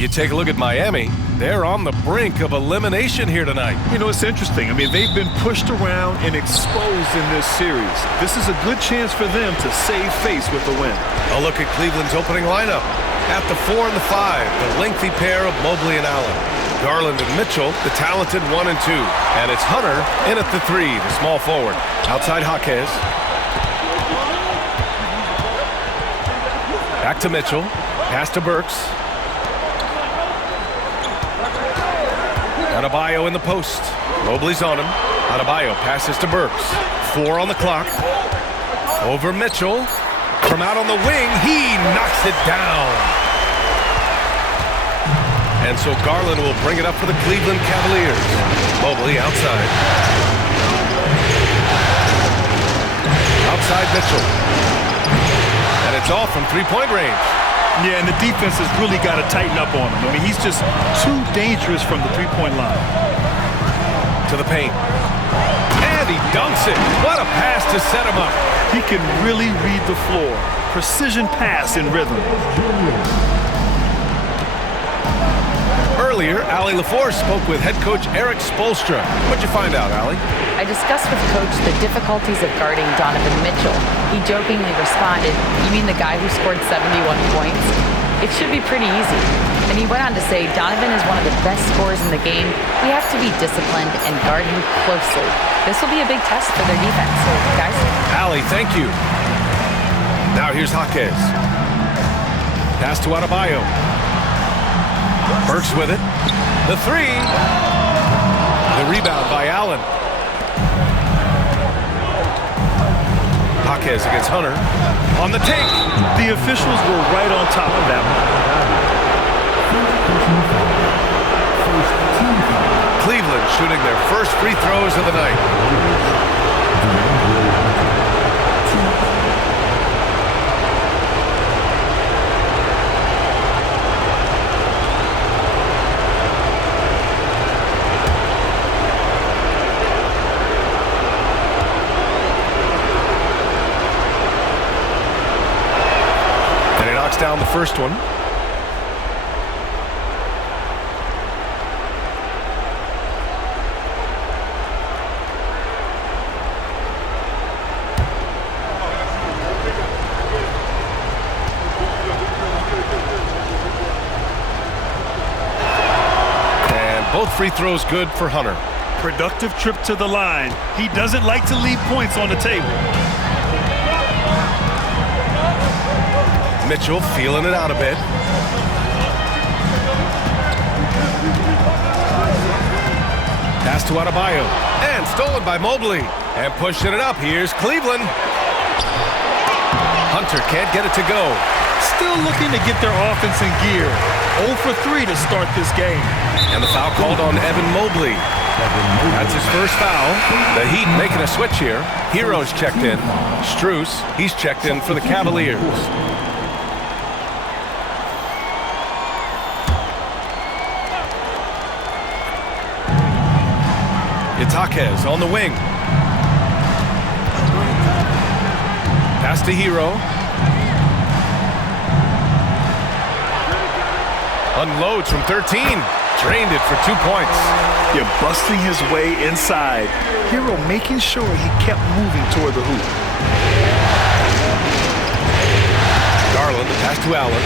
You take a look at Miami, they're on the brink of elimination here tonight. You know, it's interesting. I mean, they've been pushed around and exposed in this series. This is a good chance for them to save face with the win. A look at Cleveland's opening lineup. At the 4 and the 5, the lengthy pair of Mobley and Allen. Garland and Mitchell, the talented 1 and 2. And it's Hunter in at the 3, the small forward. Outside Jaquez. Back to Mitchell. Pass to Burks. Adebayo in the post. Mobley's on him. Adebayo passes to Burks. 4 on the clock. Over Mitchell. From out on the wing, he knocks it down. And so Garland will bring it up for the Cleveland Cavaliers. Mobley outside. Outside Mitchell. And it's off from three-point range. Yeah, and the defense has really got to tighten up on him. I mean, he's just too dangerous from the three-point line. To the paint. And he dunks it. What a pass to set him up. He can really read the floor. Precision pass in rhythm. Earlier, Allie LaForce spoke with head coach Eric Spoelstra. What'd you find out, Allie? I discussed with Coach the difficulties of guarding Donovan Mitchell. He jokingly responded, "You mean the guy who scored 71 points? It should be pretty easy." And he went on to say, "Donovan is one of the best scorers in the game. We have to be disciplined and guard him closely. This will be a big test for their defense." So, guys. Allie, thank you. Now here's Jaquez. Pass to Adebayo. Burks with it. The 3. The rebound by Allen. Jaquez against Hunter. On the take. The officials were right on top of that one. Cleveland shooting their first free throws of the night. Down the first one. And both free throws good for Hunter. Productive trip to the line. He doesn't like to leave points on the table. Mitchell feeling it out a bit. Pass to Adebayo. And stolen by Mobley. And pushing it up. Here's Cleveland. Hunter can't get it to go. Still looking to get their offense in gear. 0 for 3 to start this game. And the foul called on Evan Mobley. That's his first foul. The Heat making a switch here. Hero's checked in. Strus, he's checked in for the Cavaliers. Jaquez on the wing. Pass to Hero. Unloads from 13. Drained it for 2 points. Yeah, busting his way inside. Hero making sure he kept moving toward the hoop. Garland, pass to Allen.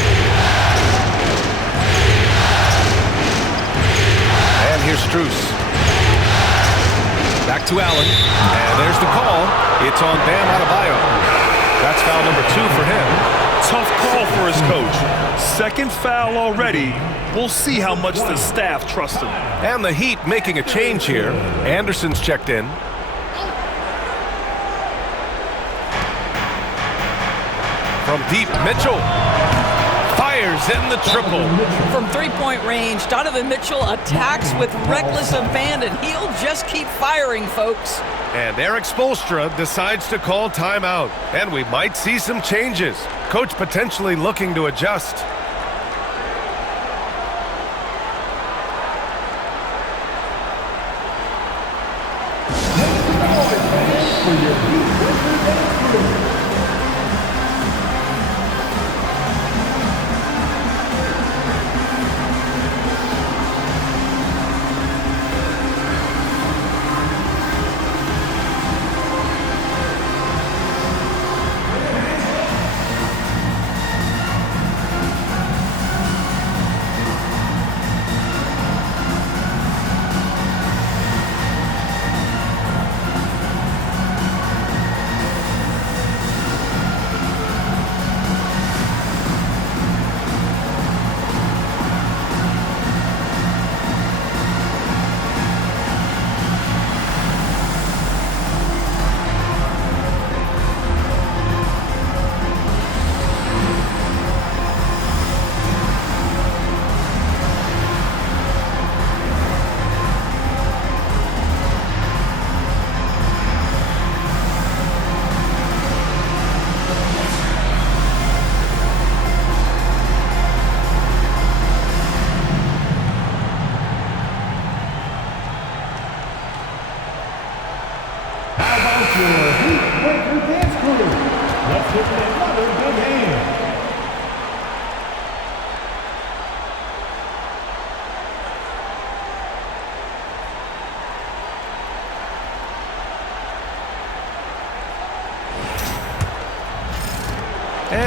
And here's Strus. Back to Allen, and there's the call. It's on Bam Adebayo. That's foul number 2 for him. Tough call for his coach. Second foul already. We'll see how much the staff trusts him. And the Heat making a change here. Anderson's checked in. From deep, Mitchell fires in the triple. From three-point range, Donovan Mitchell attacks with reckless abandon. He'll just keep firing, folks. And Eric Spoelstra decides to call timeout. And we might see some changes. Coach potentially looking to adjust.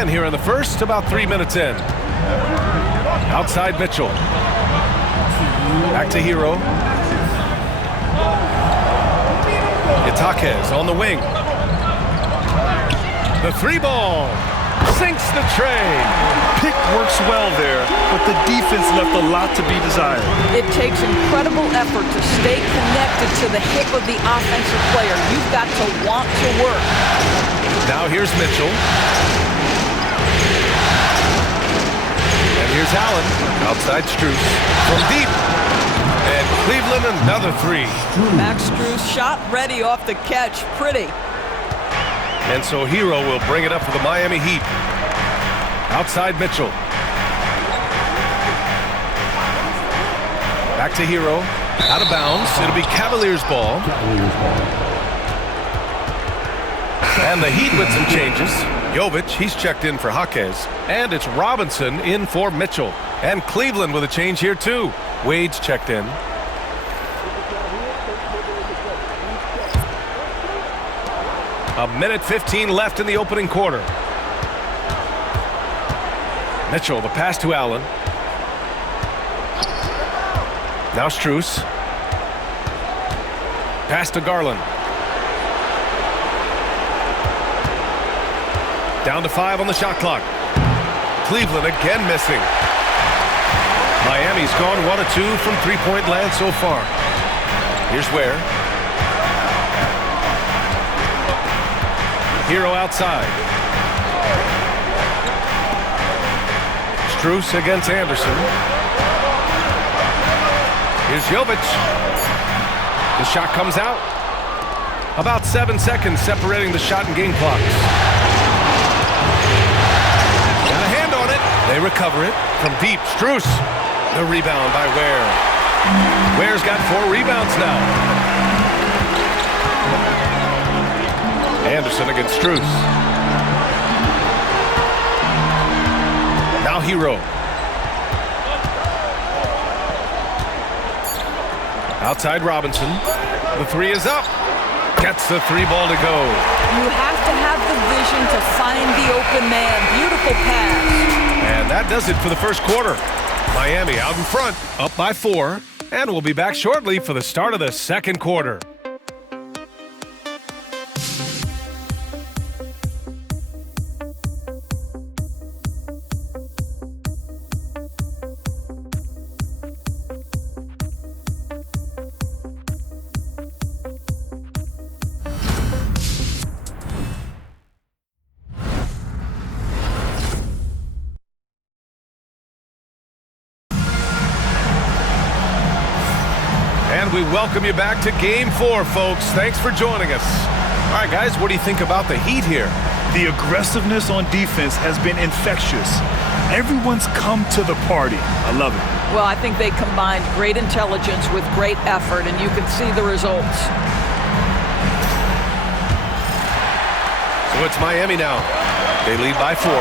again here in the first, about 3 minutes in. Outside Mitchell. Back to Hero. Itaquez on the wing. The three ball. Sinks the tray. Pick works well there, but the defense left a lot to be desired. It takes incredible effort to stay connected to the hip of the offensive player. You've got to want to work. Now here's Mitchell. And here's Allen. Outside Strus. From deep. And Cleveland another three. Max Strus shot ready off the catch. Pretty. And so Hero will bring it up for the Miami Heat. Outside Mitchell. Back to Hero. Out of bounds. It'll be Cavaliers ball. And the Heat with some changes. Jovic, he's checked in for Jaquez. And it's Robinson in for Mitchell. And Cleveland with a change here too. Wade's checked in. A minute 15 left in the opening quarter. Mitchell, the pass to Allen. Now Strus. Pass to Garland. Down to 5 on the shot clock. Cleveland again missing. Miami's gone 1 of 2 from three-point land so far. Here's Ware. Hero outside. Strus against Anderson. Here's Jovic. The shot comes out. About 7 seconds separating the shot and game clocks. Got a hand on it. They recover it from deep. Strus. The rebound by Ware. Ware's got 4 rebounds now. Anderson against Strus. Now Hero. Outside Robinson. The three is up. Gets the three ball to go. You have to have the vision to find the open man. Beautiful pass. And that does it for the first quarter. Miami out in front, up by 4. And we'll be back shortly for the start of the second quarter. We welcome you back to Game 4, folks. Thanks for joining us. All right, guys, what do you think about the Heat here? The aggressiveness on defense has been infectious. Everyone's come to the party. I love it. Well, I think they combined great intelligence with great effort, and you can see the results. So it's Miami now. They lead by 4.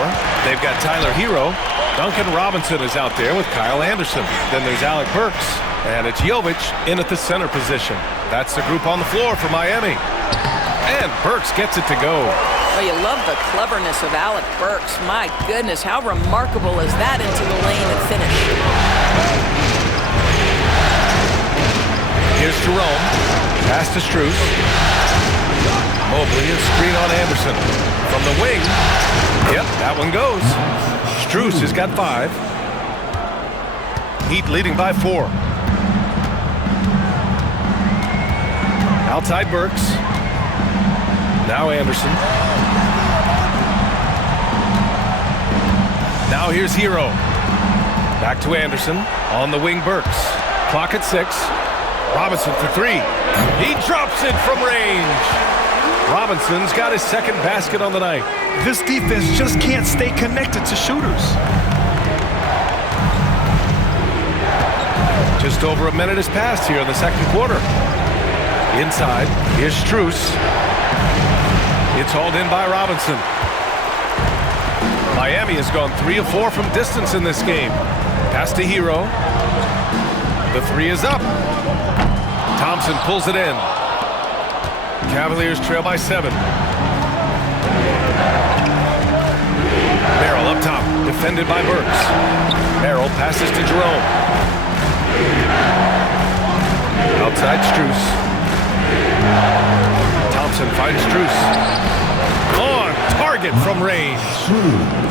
They've got Tyler Hero. Duncan Robinson is out there with Kyle Anderson. Then there's Alec Burks. And it's Jovic in at the center position. That's the group on the floor for Miami. And Burks gets it to go. Well, you love the cleverness of Alec Burks. My goodness, how remarkable is that into the lane and finish? Here's Jerome. Pass to Strus. Mobley, a screen on Anderson. From the wing. Yep, that one goes. Strus has got 5. Heat leading by 4. Outside Burks. Now Anderson. Now here's Hero. Back to Anderson. On the wing, Burks. Clock at 6. Robinson for 3. He drops it from range. Robinson's got his second basket on the night. This defense just can't stay connected to shooters. Just over a minute has passed here in the second quarter. Inside, here's Strus. It's hauled in by Robinson. Miami has gone 3 of 4 from distance in this game. Pass to Hero. The 3 is up. Thompson pulls it in. Cavaliers trail by 7. Merrill up top, defended by Burks. Merrill passes to Jerome. Outside Strus. Thompson finds Strus. On target from range.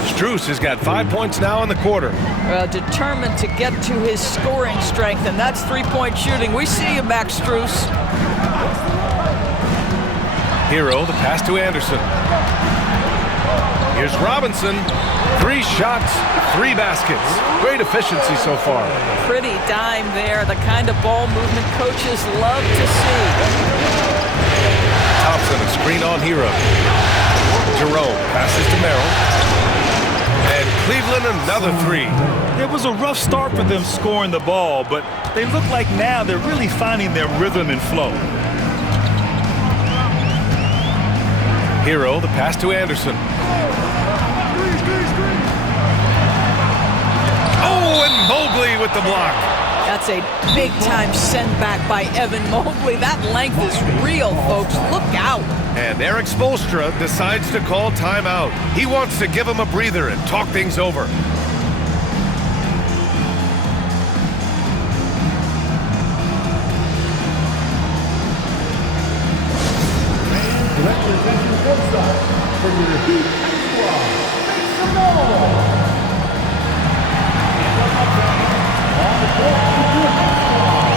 Strus has got 5 points now in the quarter. Determined to get to his scoring strength, and that's three-point shooting. We see you, Max Strus. Hero, the pass to Anderson. Here's Robinson. 3 shots, 3 baskets. Great efficiency so far. Pretty dime there, the kind of ball movement coaches love to see. Thompson, a screen on Hero. Jerome passes to Merrill. And Cleveland another 3. It was a rough start for them scoring the ball, but they look like now they're really finding their rhythm and flow. Hero, the pass to Anderson. Oh, and Mobley with the block. That's a big-time send-back by Evan Mobley. That length is real, folks. Look out. And Eric Spoelstra decides to call timeout. He wants to give him a breather and talk things over. Representing both sides from your Heat squad, make some noise! On the court, your Heat squad,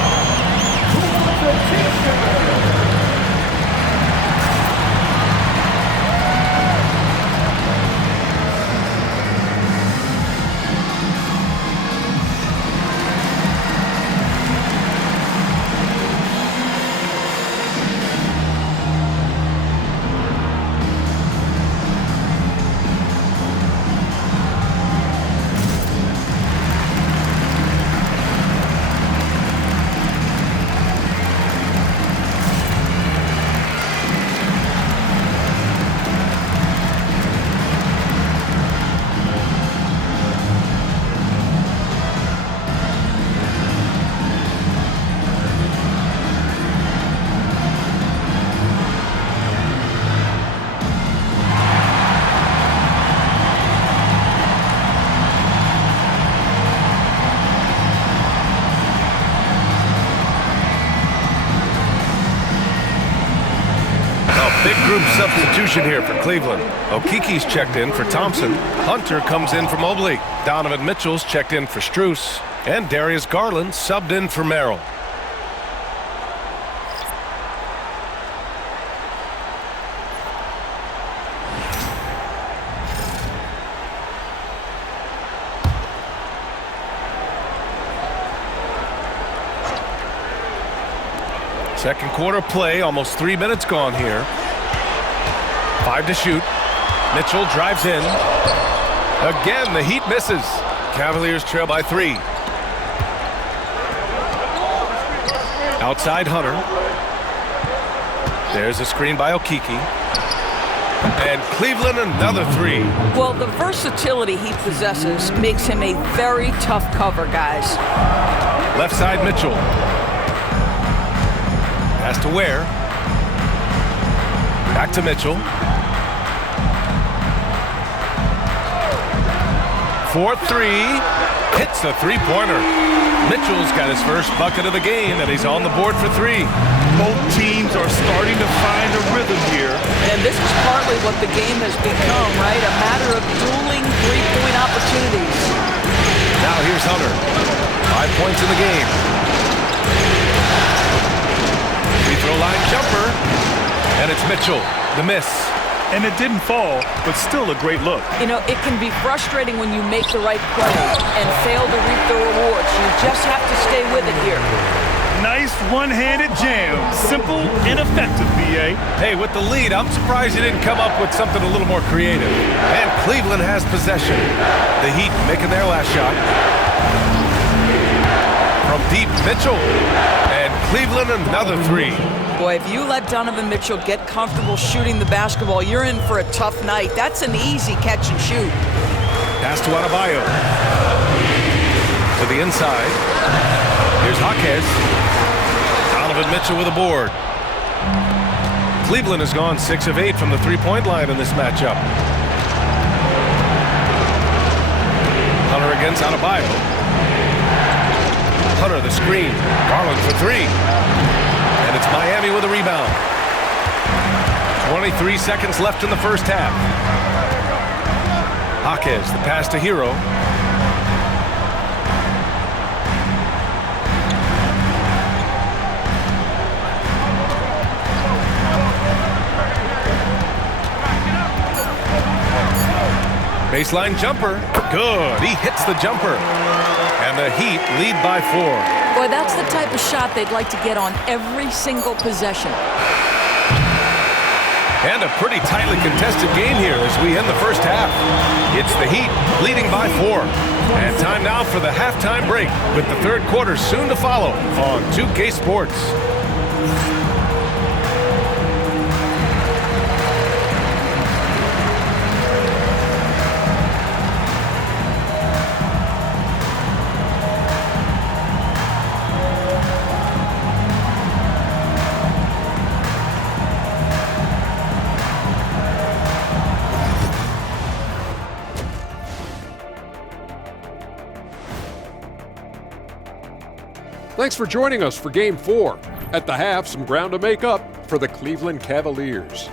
Big group substitution here for Cleveland. Okiki's checked in for Thompson. Hunter comes in for Mobley. Donovan Mitchell's checked in for Strus. And Darius Garland subbed in for Merrill. Second quarter play, almost 3 minutes gone here. 5 to shoot. Mitchell drives in. Again, the Heat misses. Cavaliers trail by 3. Outside Hunter. There's a screen by Okiki. And Cleveland another 3. Well, the versatility he possesses makes him a very tough cover, guys. Left side Mitchell. Pass to Ware. Back to Mitchell. 4-3. Hits the three-pointer. Mitchell's got his first bucket of the game, and he's on the board for 3. Both teams are starting to find a rhythm here. And this is partly what the game has become, right? A matter of dueling three-point opportunities. Now here's Hunter. 5 points in the game. Free throw line jumper. And it's Mitchell. The miss. And it didn't fall, but still a great look. You know, it can be frustrating when you make the right play and fail to reap the rewards. You just have to stay with it here. Nice one-handed jam. Simple and effective, B.A. Hey, with the lead, I'm surprised he didn't come up with something a little more creative. And Cleveland has possession. The Heat making their last shot. From deep, Mitchell. And Cleveland another 3. Boy, if you let Donovan Mitchell get comfortable shooting the basketball, you're in for a tough night. That's an easy catch and shoot. Pass to Adebayo. To the inside. Here's Jaquez. Donovan Mitchell with a board. Cleveland has gone 6 of 8 from the three-point line in this matchup. seconds, Adebayo. Hunter the screen. Garland for three. And it's Miami with a rebound. 23 seconds left in the first half. Jaquez, the pass to Hero. Baseline jumper. Good. He hits the jumper. And the Heat lead by 4. Boy, that's the type of shot they'd like to get on every single possession. And a pretty tightly contested game here as we end the first half. It's the Heat leading by 4. And time now for the halftime break with the third quarter soon to follow on 2K Sports. Thanks for joining us for Game 4. At the half, some ground to make up for the Cleveland Cavaliers.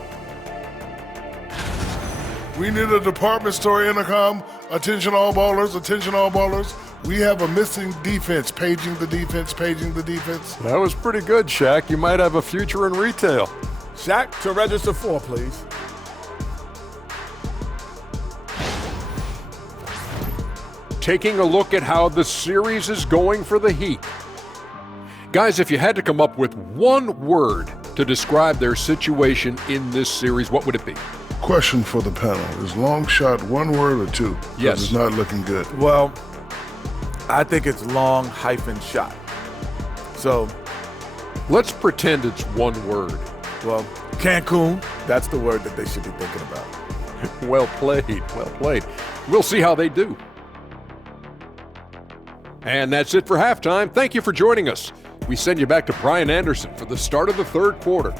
We need a department store intercom. Attention all ballers, attention all ballers. We have a missing defense. Paging the defense, paging the defense. That was pretty good, Shaq. You might have a future in retail. Shaq, to register 4, please. Taking a look at how the series is going for the Heat. Guys, if you had to come up with one word to describe their situation in this series, what would it be? Question for the panel. Is long shot one word or two? 'Cause Yes. It's not looking good. Well, I think it's long hyphen shot. So, Let's pretend it's one word. well, Cancun, that's the word that they should be thinking about. Well played, well played. We'll see how they do. And that's it for halftime. Thank you for joining us. We send you back to Brian Anderson for the start of the third quarter.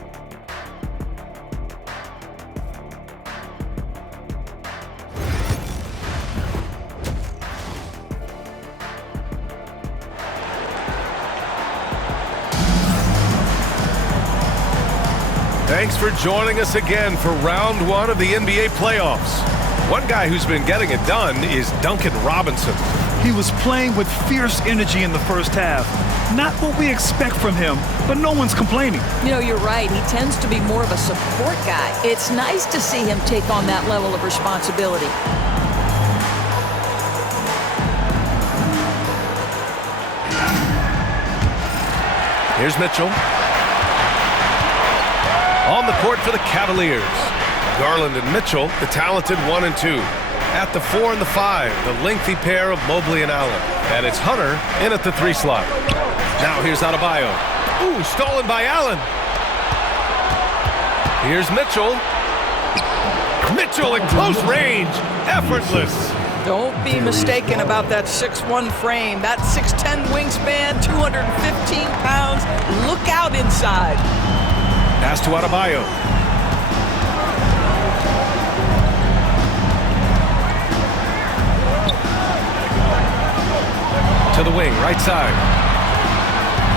Thanks for joining us again for round 1 of the NBA playoffs. One guy who's been getting it done is Duncan Robinson. He was playing with fierce energy in the first half. Not what we expect from him, but no one's complaining. You know, you're right. He tends to be more of a support guy. It's nice to see him take on that level of responsibility. Here's Mitchell. On the court for the Cavaliers. Garland and Mitchell, the talented 1 and 2. At the 4 and the 5, the lengthy pair of Mobley and Allen. And it's Hunter in at the 3 slot. Now here's Adebayo. Ooh, stolen by Allen. Here's Mitchell. Mitchell in close range. Effortless. Don't be mistaken about that 6'1" frame. That 6'10" wingspan, 215 pounds. Look out inside. Pass to Adebayo. To the wing, right side.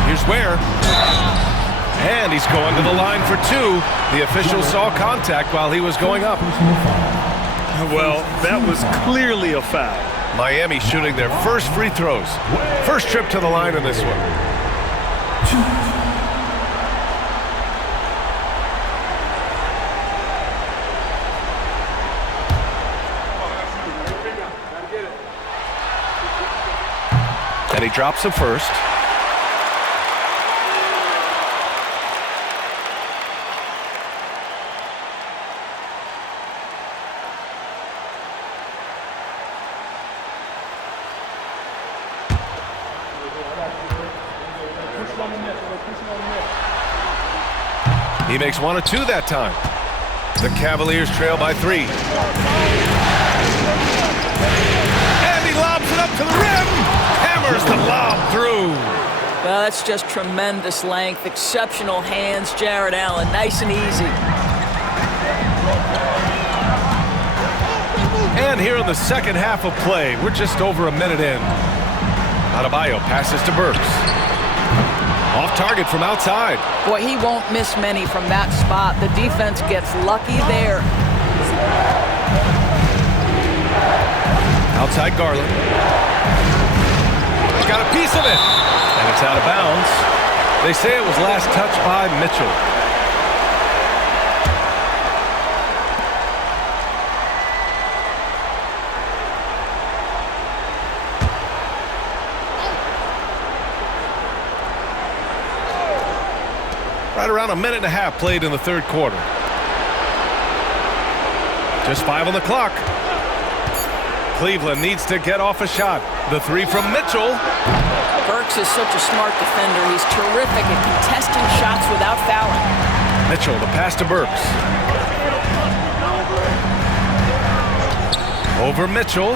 Here's Ware. And he's going to the line for 2. The official saw contact while he was going up. Well, that was clearly a foul. Miami shooting their first free throws. First trip to the line in this one. And he drops the first. He makes 1 of 2 that time. The Cavaliers trail by 3. And he lobs it up to the rim. Hammers the lob through. Well, that's just tremendous length, exceptional hands, Jared Allen, nice and easy. And here in the second half of play, we're just over a minute in. Adebayo passes to Burks. Off target from outside. Boy, he won't miss many from that spot. The defense gets lucky there. Outside Garland. He's got a piece of it. And it's out of bounds. They say it was last touched by Mitchell. Right around a minute and a half played in the third quarter. Just 5 on the clock. Cleveland needs to get off a shot. The three from Mitchell. Burks is such a smart defender. He's terrific at contesting shots without fouling. Mitchell, the pass to Burks. Over Mitchell.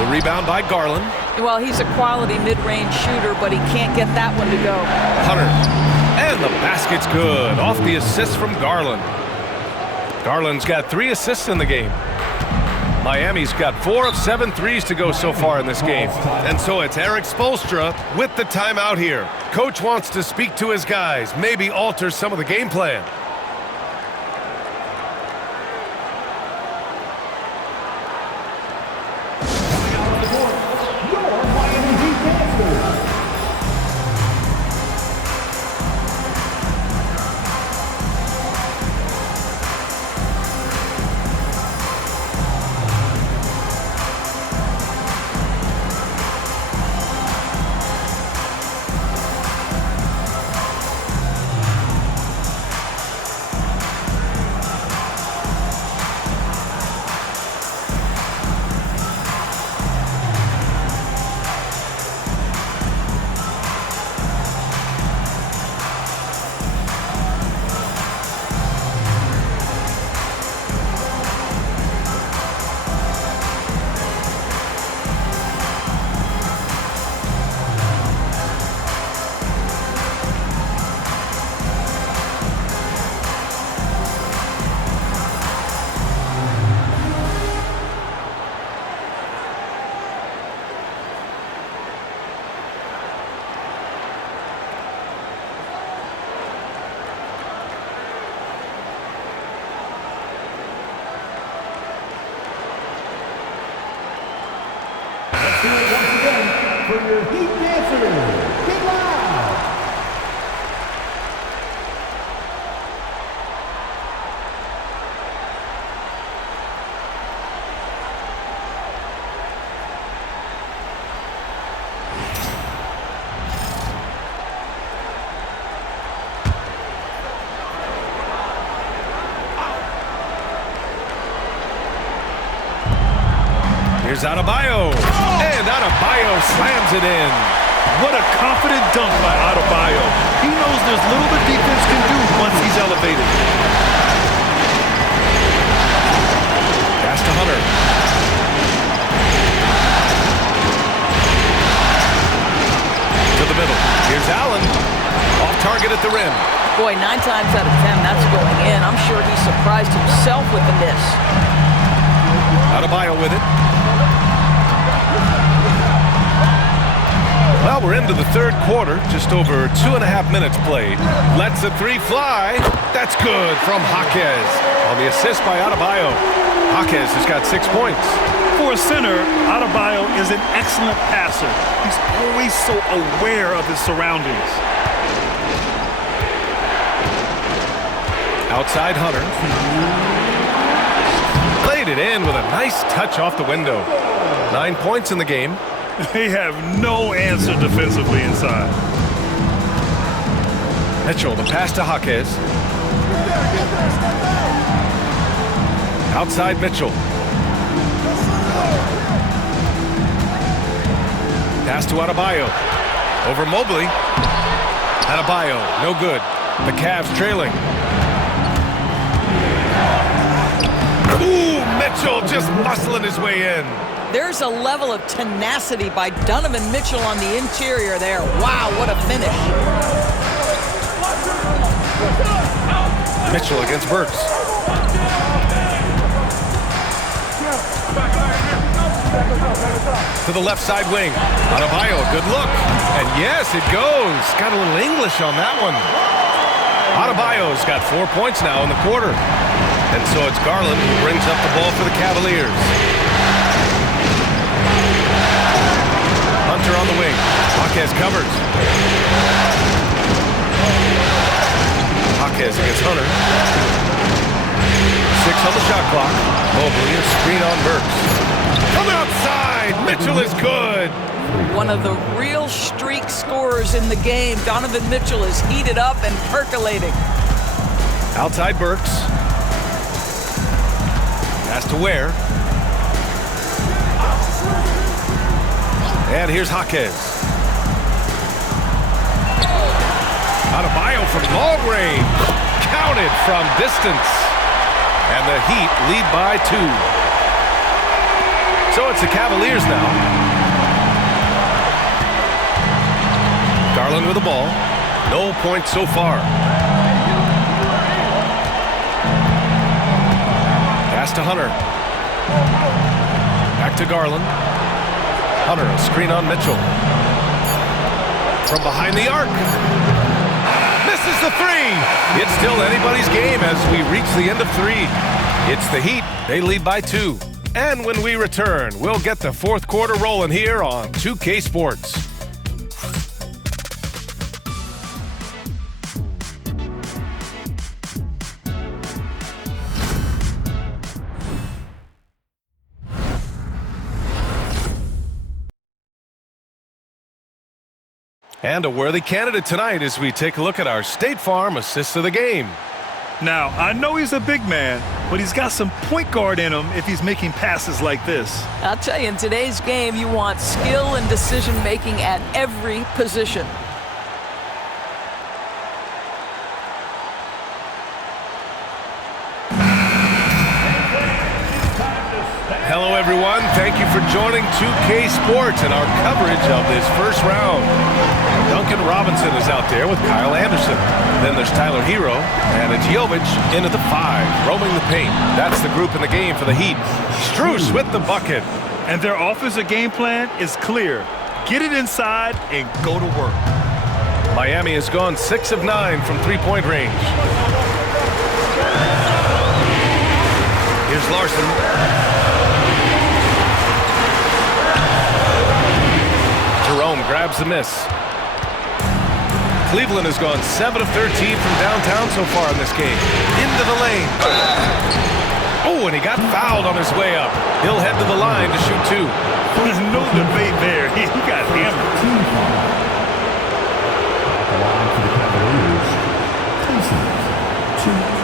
The rebound by Garland. Well, he's a quality mid-range shooter, but he can't get that one to go. Hunter. And the basket's good. Off the assist from Garland. Garland's got 3 assists in the game. Miami's got 4 of 7 threes to go so far in this game. And so it's Eric Spoelstra with the timeout here. Coach wants to speak to his guys, maybe alter some of the game plan. Once again, for your Heat dancers, get loud! Here's Adebayo. And Adebayo slams it in. What a confident dunk by Adebayo. He knows there's little the defense can do once he's elevated. Pass to Hunter. To the middle. Here's Allen. Off target at the rim. Boy, 9 times out of 10, that's going in. I'm sure he surprised himself with the miss. Adebayo with it. Well, we're into the third quarter, just over 2.5 minutes played. Lets the three fly. That's good from Jaquez. On the assist by Adebayo. Jaquez has got 6 points. For a center, Adebayo is an excellent passer. He's always so aware of his surroundings. Outside Hunter. Played it in with a nice touch off the window. 9 points in the game. They have no answer defensively inside. Mitchell, the pass to Jaquez. Outside Mitchell. Pass to Adebayo. Over Mobley. Adebayo, no good. The Cavs trailing. Ooh, Mitchell just muscling his way in. There's a level of tenacity by Donovan Mitchell on the interior there. Wow, what a finish. Mitchell against Burks. To the left side wing. Adebayo, good look. And yes, it goes. Got a little English on that one. Adebayo's got 4 points now in the quarter. And so it's Garland who brings up the ball for the Cavaliers. Hunter on the wing. Jaquez covers. Jaquez against Hunter. 6 on the shot clock. Mobley, a screen on Burks. From outside, Mitchell is good. One of the real streak scorers in the game. Donovan Mitchell is heated up and percolating. Outside Burks. Pass to Ware. And here's Jaquez. Adebayo from long range. Counted from distance. And the Heat lead by 2. So it's the Cavaliers now. Garland with the ball. No points so far. Pass to Hunter. Back to Garland. Hunter, a screen on Mitchell. From behind the arc. Misses the 3. It's still anybody's game as we reach the end of 3. It's the Heat. They lead by 2. And when we return, we'll get the fourth quarter rolling here on 2K Sports. And a worthy candidate tonight as we take a look at our State Farm assist of the game. Now, I know he's a big man, but he's got some point guard in him if he's making passes like this. I'll tell you, in today's game, you want skill and decision-making at every position. Hello, everyone. Thank you for joining 2K Sports and our coverage of this first round. Duncan Robinson is out there with Kyle Anderson. Then there's Tyler Hero, and it's Jovic in at the 5, roaming the paint. That's the group in the game for the Heat. Strus with the bucket. And their offensive game plan is clear. Get it inside and go to work. Miami has gone 6 of 9 from three-point range. Here's Larson. Jerome grabs the miss. Cleveland has gone 7 of 13 from downtown so far in this game. Into the lane. Oh, and he got fouled on his way up. He'll head to the line to shoot 2. There's no debate there. He got hammered. The line for the Cavaliers. Tyson, 2.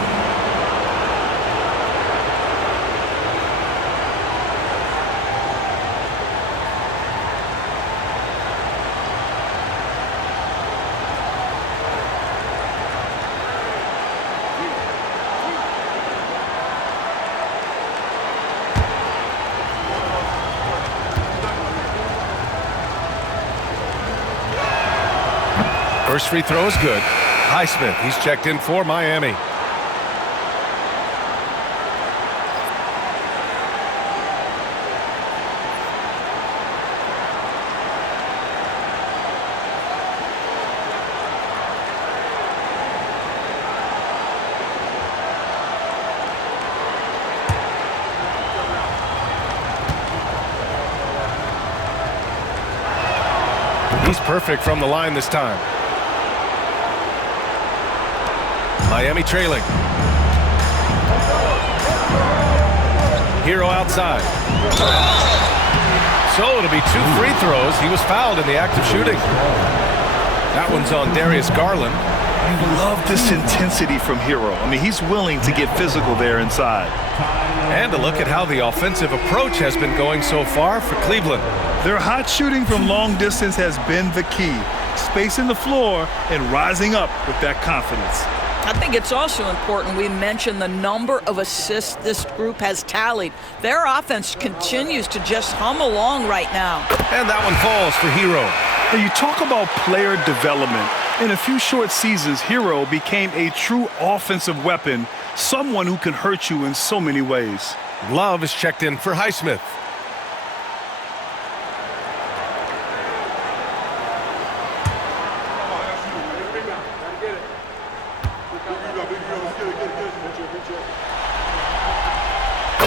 First free throw is good. Highsmith, he's checked in for Miami. He's perfect from the line this time. Miami trailing. Hero outside. So it'll be 2 free throws. He was fouled in the act of shooting. That one's on Darius Garland. You love this intensity from Hero. I mean, he's willing to get physical there inside. And a look at how the offensive approach has been going so far for Cleveland. Their hot shooting from long distance has been the key. Spacing the floor and rising up with that confidence. I think it's also important we mention the number of assists this group has tallied. Their offense continues to just hum along right now. And that one falls for Hero. Now you talk about player development. In a few short seasons, Hero became a true offensive weapon, someone who can hurt you in so many ways. Love is checked in for Highsmith.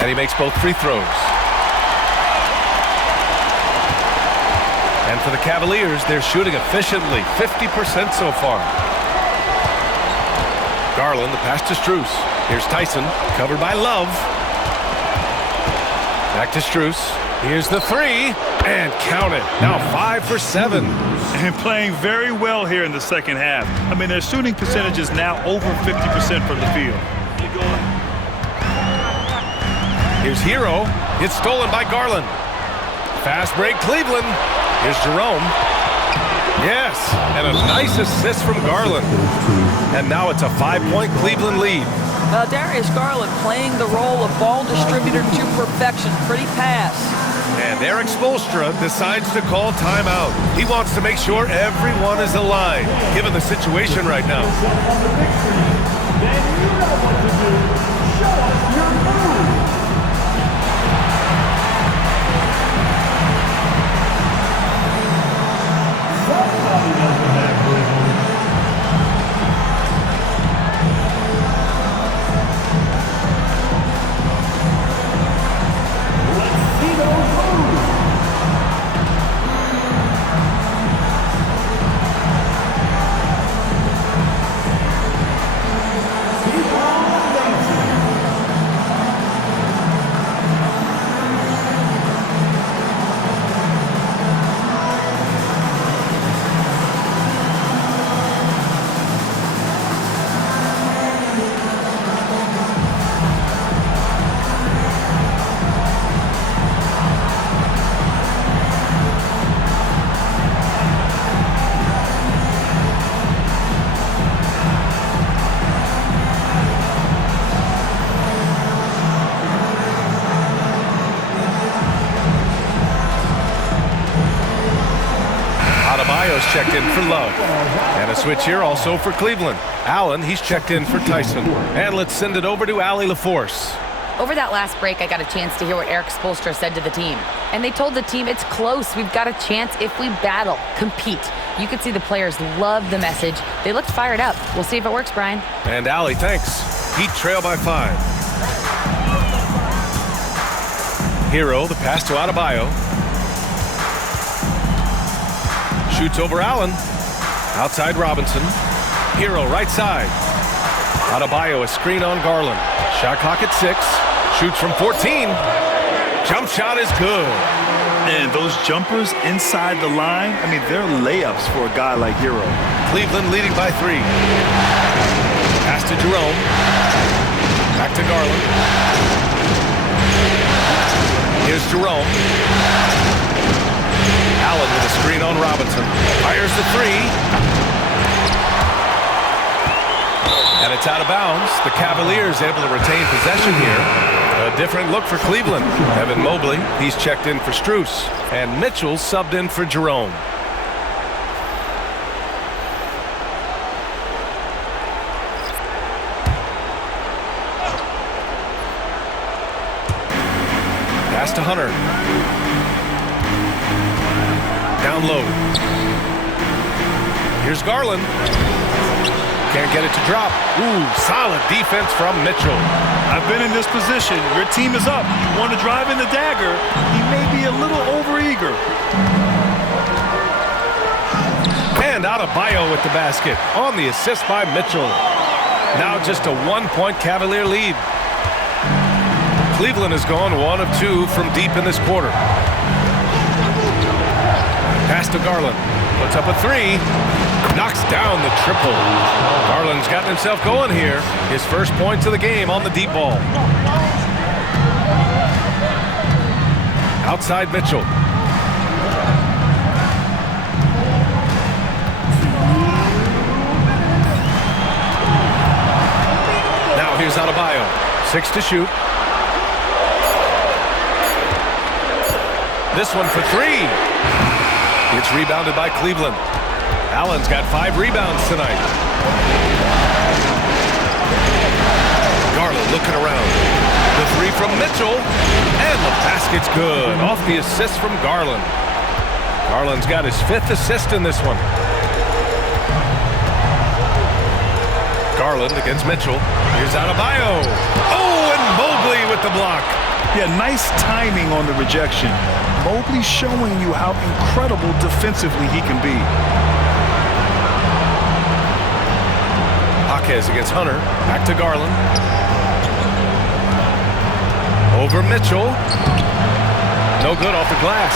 And he makes both free throws. And for the Cavaliers, they're shooting efficiently, 50% so far. Garland, the pass to Strus. Here's Tyson, covered by Love. Back to Strus. Here's the three, and count it. Now 5 for 7. And playing very well here in the second half. I mean, their shooting percentage is now over 50% from the field. Here's Hero. It's stolen by Garland. Fast break, Cleveland. Here's Jerome. Yes, and a nice assist from Garland. And now it's a 5-point Cleveland lead. Darius Garland playing the role of ball distributor to perfection. Pretty pass. And Eric Spoelstra decides to call timeout. He wants to make sure everyone is aligned, given the situation right now. Then you know what to do. Show us your move. Somebody doesn't have good moves. Let's see those moves. Keep on dancing. Adebayo's checked in for Love. And a switch here also for Cleveland. Allen, he's checked in for Tyson. And let's send it over to Allie LaForce. Over that last break, I got a chance to hear what Eric Spoelstra said to the team. And they told the team, it's close. We've got a chance if we battle, compete. You could see the players love the message. They looked fired up. We'll see if it works, Brian. And Allie, thanks. Heat trail by 5. Hero, the pass to Adebayo. Shoots over Allen. Outside Robinson. Hero, right side. Adebayo, a screen on Garland. Shot clock at 6. Shoots from 14. Jump shot is good. And those jumpers inside the line, I mean, they're layups for a guy like Hero. Cleveland leading by 3. Pass to Jerome. Back to Garland. Here's Jerome. Allen with a screen on Robinson. Fires the 3. And it's out of bounds. The Cavaliers able to retain possession here. A different look for Cleveland. Evan Mobley, he's checked in for Strus. And Mitchell subbed in for Jerome. Pass to Hunter. Down low. Here's Garland. Can't get it to drop. Ooh, solid defense from Mitchell. I've been in this position. Your team is up. You want to drive in the dagger. He may be a little overeager. And Adebayo with the basket on the assist by Mitchell. Now just a 1-point Cavalier lead. Cleveland has gone 1 of 2 from deep in this quarter. Pass to Garland. Puts up a 3. Knocks down the triple. Garland's gotten himself going here. His first points of the game on the deep ball. Outside Mitchell. Now here's Adebayo. 6 to shoot. This one for 3. It's rebounded by Cleveland. Allen's got 5 rebounds tonight. Garland looking around. The 3 from Mitchell. And the basket's good. Off the assist from Garland. Garland's got his 5th assist in this one. Garland against Mitchell. Here's Adebayo. Oh, and Mobley with the block. Yeah, nice timing on the rejection. Mobley showing you how incredible defensively he can be. Jaquez against Hunter. Back to Garland. Over Mitchell. No good off the glass.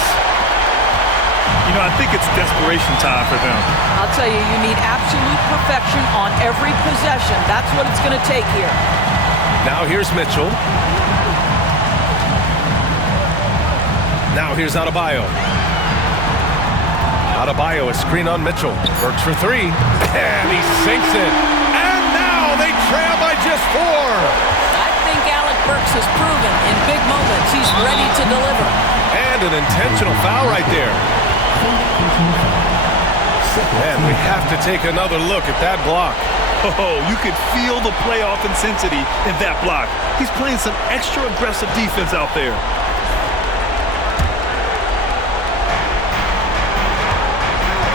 You know, I think it's desperation time for them. I'll tell you, you need absolute perfection on every possession. That's what it's going to take here. Now here's Mitchell. Now here's Adebayo. Adebayo, a screen on Mitchell. Works for three. And he sinks it. And now they trail by just 4. I think Alec Burks has proven in big moments he's ready to deliver. And an intentional foul right there. And we have to take another look at that block. Oh, you could feel the playoff intensity in that block. He's playing some extra aggressive defense out there.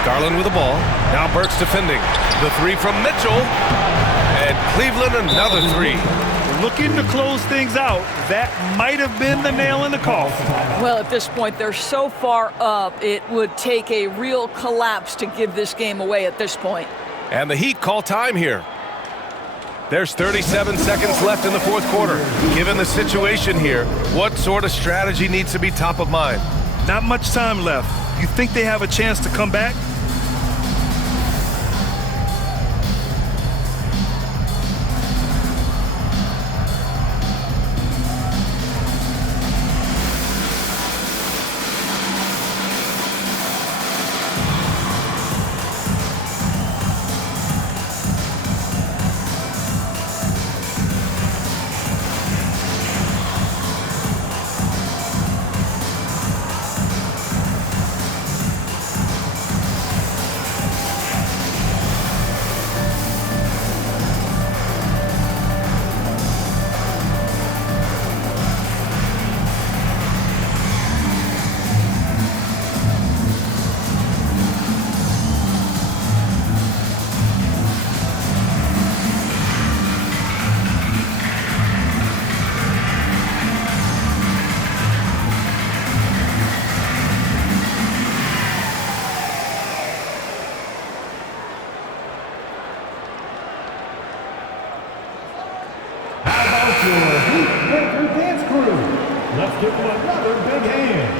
Garland with the ball. Now Burks defending. The 3 from Mitchell. And Cleveland another 3. Looking to close things out. That might have been the nail in the coffin. Well, at this point, they're so far up, it would take a real collapse to give this game away at this point. And the Heat call time here. There's 37 seconds left in the fourth quarter. Given the situation here, what sort of strategy needs to be top of mind? Not much time left. You think they have a chance to come back? Let's give them another big hand.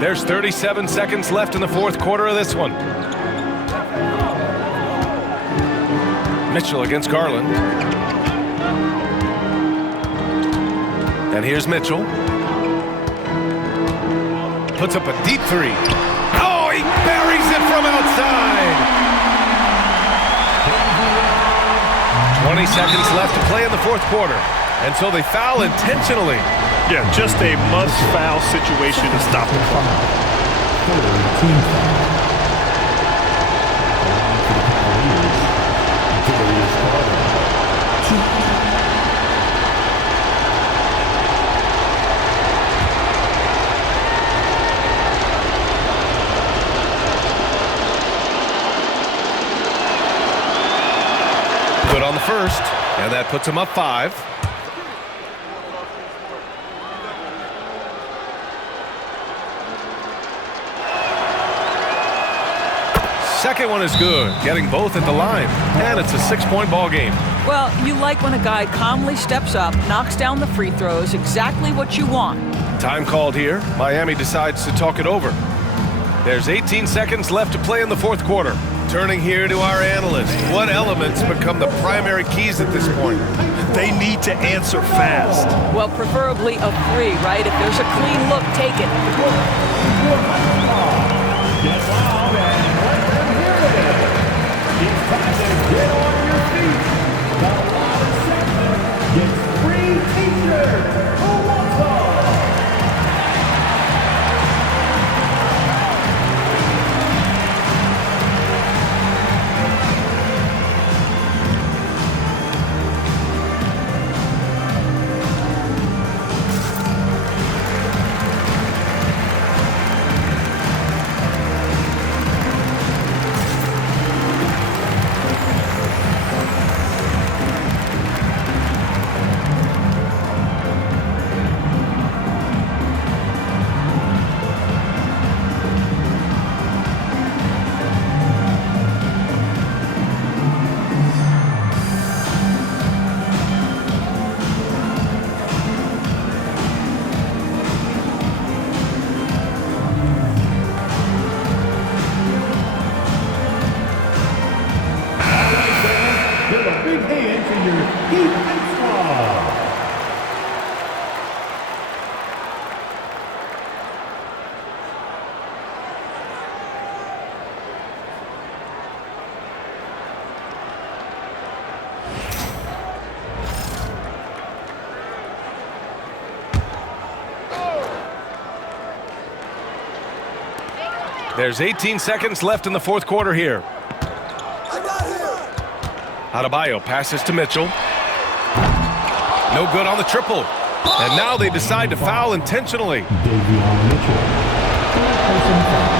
There's 37 seconds left in the fourth quarter of this one. Mitchell against Garland. And here's Mitchell. Puts up a deep 3. Oh, he buries it from outside. 20 seconds left to play in the fourth quarter until they foul intentionally. Yeah, just a must-foul situation to stop the clock. Team foul. Cavaliers starter. Good on the first, and that puts him up 5. Second one is good, getting both at the line, and it's a 6-point ball game. Well, you like when a guy calmly steps up, knocks down the free throws, exactly what you want. Time called here. Miami decides to talk it over. There's 18 seconds left to play in the fourth quarter. Turning here to our analyst. What elements become the primary keys at this point? They need to answer fast. Well, preferably a 3, right? If there's a clean look, take it. Get loud and let them hear it. It's time to get on your feet. The loud segment gets free t-shirts. Who wants them? There's 18 seconds left in the fourth quarter here. Adebayo passes to Mitchell. No good on the triple. And now they decide to foul intentionally. Davion Mitchell. Third-person foul.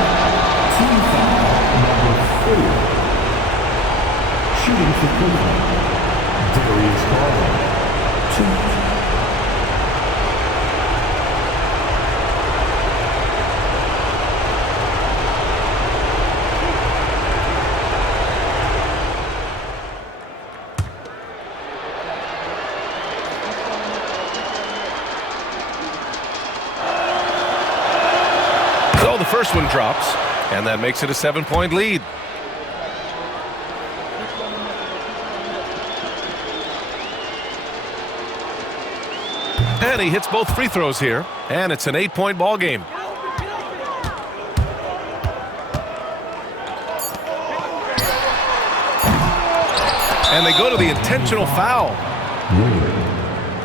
Team foul number 4. Shooting for Cleveland. Darius Garland. 2. So the first one drops, and that makes it a 7-point lead. And he hits both free throws here, and it's an 8-point ball game. And they go to the intentional foul.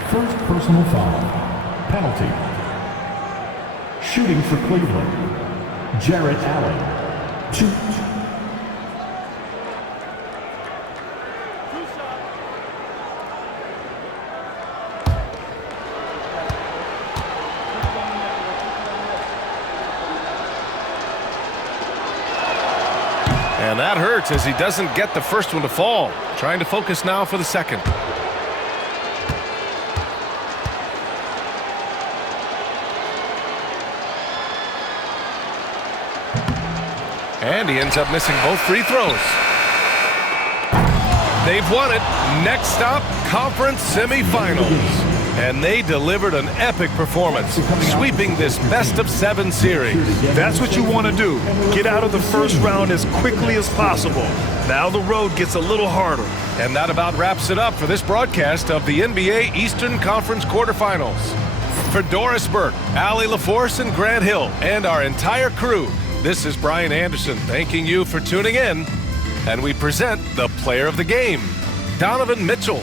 First personal foul. Penalty. Shooting for Cleveland. Jarrett Allen. 2. And that hurts as he doesn't get the first one to fall. Trying to focus now for the second. And he ends up missing both free throws. They've won it. Next stop, conference semifinals. And they delivered an epic performance, sweeping this best-of-7 series. That's what you want to do. Get out of the first round as quickly as possible. Now the road gets a little harder. And that about wraps it up for this broadcast of the NBA Eastern Conference quarterfinals. For Doris Burke, Allie LaForce, and Grant Hill, and our entire crew, this is Brian Anderson thanking you for tuning in. And we present the player of the game, Donovan Mitchell.